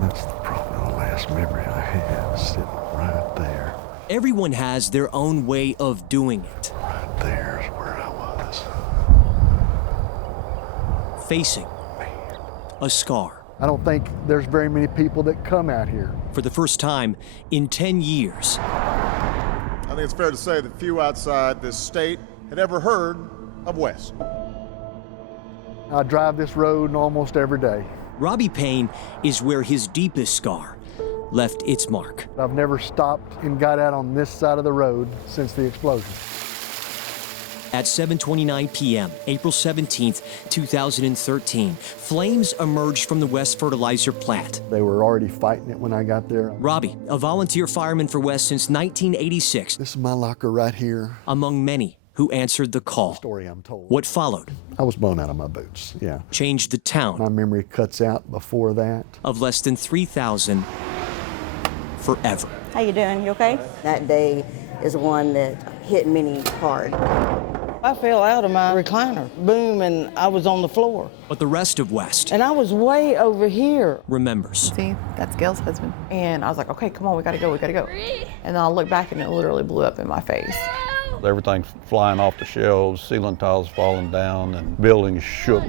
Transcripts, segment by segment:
That's probably the last memory I have, sitting right there. Everyone has their own way of doing it. Right there is where I was. Facing a scar. I don't think there's very many people that come out here. For the first time in 10 years. I think it's fair to say that few outside this state had ever heard of West. I drive this road almost every day. Robbie Payne is where his deepest scar left its mark. I've never stopped and got out on this side of the road since the explosion. At 7:29 p.m., April 17th, 2013, flames emerged from the West fertilizer plant. They were already fighting it when I got there. Robbie, a volunteer fireman for West since 1986. This is my locker right here. Among many who answered the call. Story I'm told. What followed? I was blown out of my boots, yeah. Changed the town. My memory cuts out before that. Of less than 3,000 forever. How you doing? You okay? That day is one that hit me hard. I fell out of my recliner. Boom, and I was on the floor. But the rest of West. And I was way over here. Remembers. See, that's Gail's husband. And I was like, okay, come on, we gotta go. And then I looked back and it literally blew up in my face. Everything's flying off the shelves, ceiling tiles falling down, and buildings shook.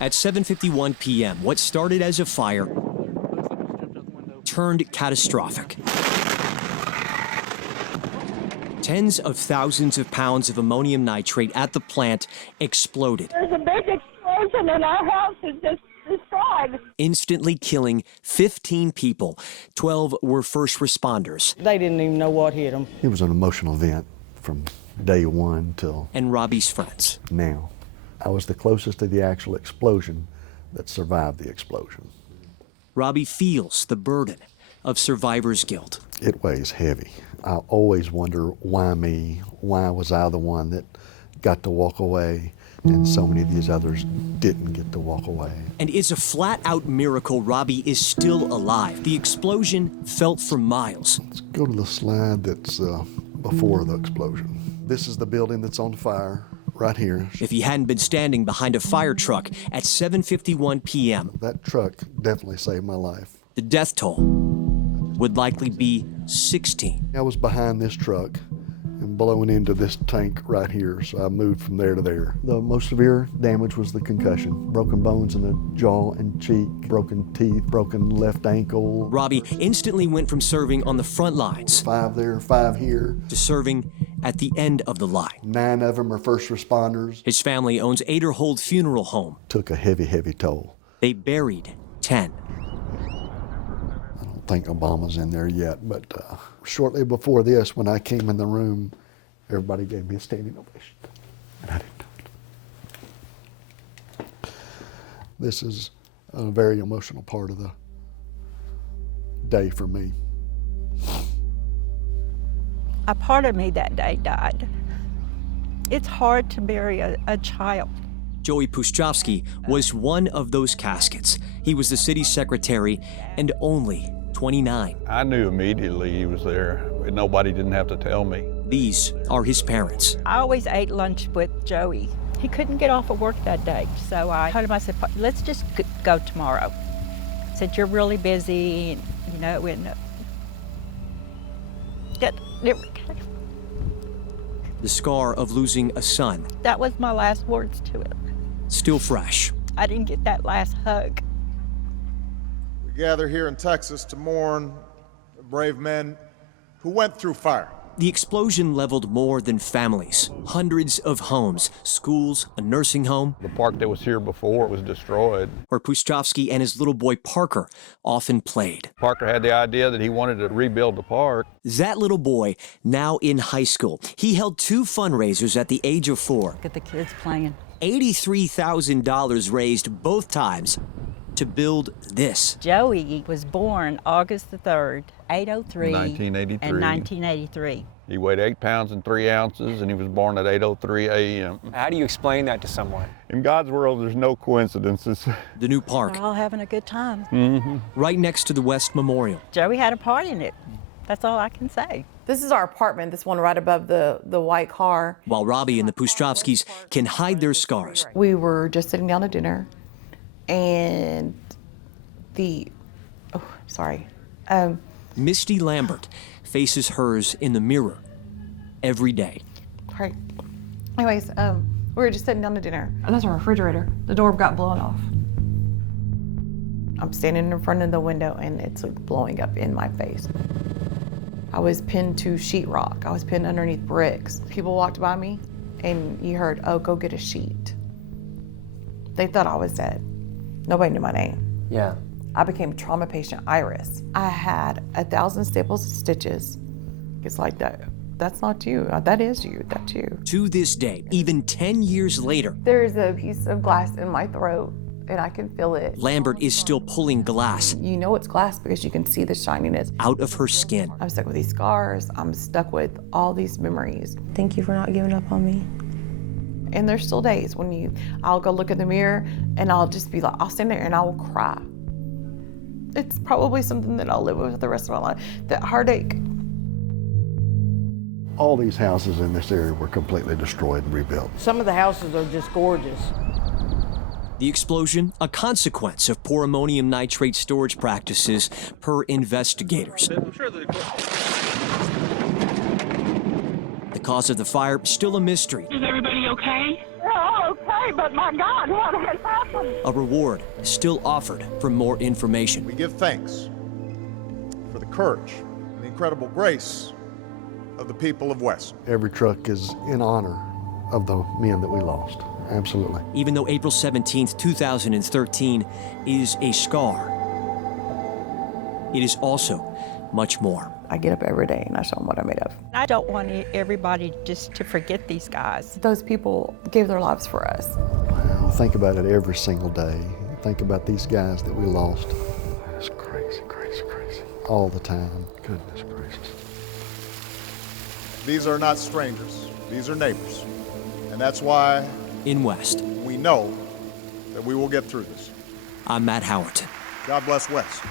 At 7:51 p.m., what started as a fire turned catastrophic. Tens of thousands of pounds of ammonium nitrate at the plant exploded. There's a big explosion and our house is just destroyed. Instantly killing 15 people. 12 were first responders. They didn't even know what hit them. It was an emotional event from day one till and Robbie's friends. Now. I was the closest to the actual explosion that survived the explosion. Robbie feels the burden of survivor's guilt. It weighs heavy. I always wonder, why me? Why was I the one that got to walk away and so many of these others didn't get to walk away? And it's a flat-out miracle Robbie is still alive. The explosion felt for miles. Let's go to the slide that's before the explosion. This is the building that's on fire right here. If he hadn't been standing behind a fire truck at 7:51 p.m. That truck definitely saved my life. The death toll would likely be 16. I was behind this truck and blowing into this tank right here, so I moved from there to there. The most severe damage was the concussion. Broken bones in the jaw and cheek, broken teeth, broken left ankle. Robbie instantly went from serving on the front lines, 5 there, 5 here, to serving at the end of the line. 9 of them are first responders. His family owns Aderhold Funeral Home. Took a heavy, heavy toll. They buried 10. I don't think Obama's in there yet, but shortly before this, when I came in the room, everybody gave me a standing ovation, and I didn't do it. This is a very emotional part of the day for me. A part of me that day died. It's hard to bury a child. Joey Puszczowski was one of those caskets. He was the city secretary and only 29. I knew immediately he was there. Nobody didn't have to tell me. These are his parents. I always ate lunch with Joey. He couldn't get off of work that day, so I told him, I said, let's just go tomorrow. I said, you're really busy, you know, and The scar of losing a son. That was my last words to him. Still fresh. I didn't get that last hug. We gather here in Texas to mourn the brave men who went through fire. The explosion leveled more than families. Hundreds of homes, schools, a nursing home. The park that was here before was destroyed. Where Puszczowski and his little boy Parker often played. Parker had the idea that he wanted to rebuild the park. That little boy, now in high school, he held 2 fundraisers at the age of 4. Look at the kids playing. $83,000 raised both times to build this. Joey was born August the 3rd, 803. 1983. In 1983. He weighed 8 pounds and 3 ounces, and he was born at 8:03 a.m. How do you explain that to someone? In God's world, there's no coincidences. The new park. We're all having a good time. Mm-hmm. Right next to the West Memorial. Joey had a part in it. That's all I can say. This is our apartment, this one right above the white car. While Robbie and the Puszczowskis can hide their scars. We were just sitting down to dinner, and the Oh, sorry. Misty Lambert faces hers in the mirror every day. Right. Anyways, we were just sitting down to dinner. And that's our refrigerator. The door got blown off. I'm standing in front of the window and it's blowing up in my face. I was pinned to sheetrock. I was pinned underneath bricks. People walked by me and you heard, "Oh, go get a sheet." They thought I was dead. Nobody knew my name. Yeah. I became trauma patient Iris. I had 1,000 staples and stitches. It's like that. That's not you. That is you. That's you. To this day, even 10 years later, There's a piece of glass in my throat and I can feel it. Lambert is still pulling glass You know it's glass because you can see the shininess. out of her skin. I'm stuck with these scars. I'm stuck with all these memories. Thank you for not giving up on me. And there's still days when I'll go look in the mirror and I'll just be like, I'll stand there and I will cry. It's probably something that I'll live with the rest of my life, that heartache. All these houses in this area were completely destroyed and rebuilt. Some of the houses are just gorgeous. The explosion, a consequence of poor ammonium nitrate storage practices per investigators. The cause of the fire, still a mystery. Is everybody okay? We're all okay, but my God, what has happened? A reward still offered for more information. We give thanks for the courage and the incredible grace of the people of West. Every truck is in honor of the men that we lost. Absolutely. Even though April 17th, 2013 is a scar, it is also much more. I get up every day and I show them what I'm made of. I don't want everybody just to forget these guys. Those people gave their lives for us. Well, think about it every single day. Think about these guys that we lost. That's crazy, crazy, crazy. All the time. Goodness gracious. These are not strangers. These are neighbors. And that's why In West, we know that we will get through this. I'm Matt Howerton. God bless West.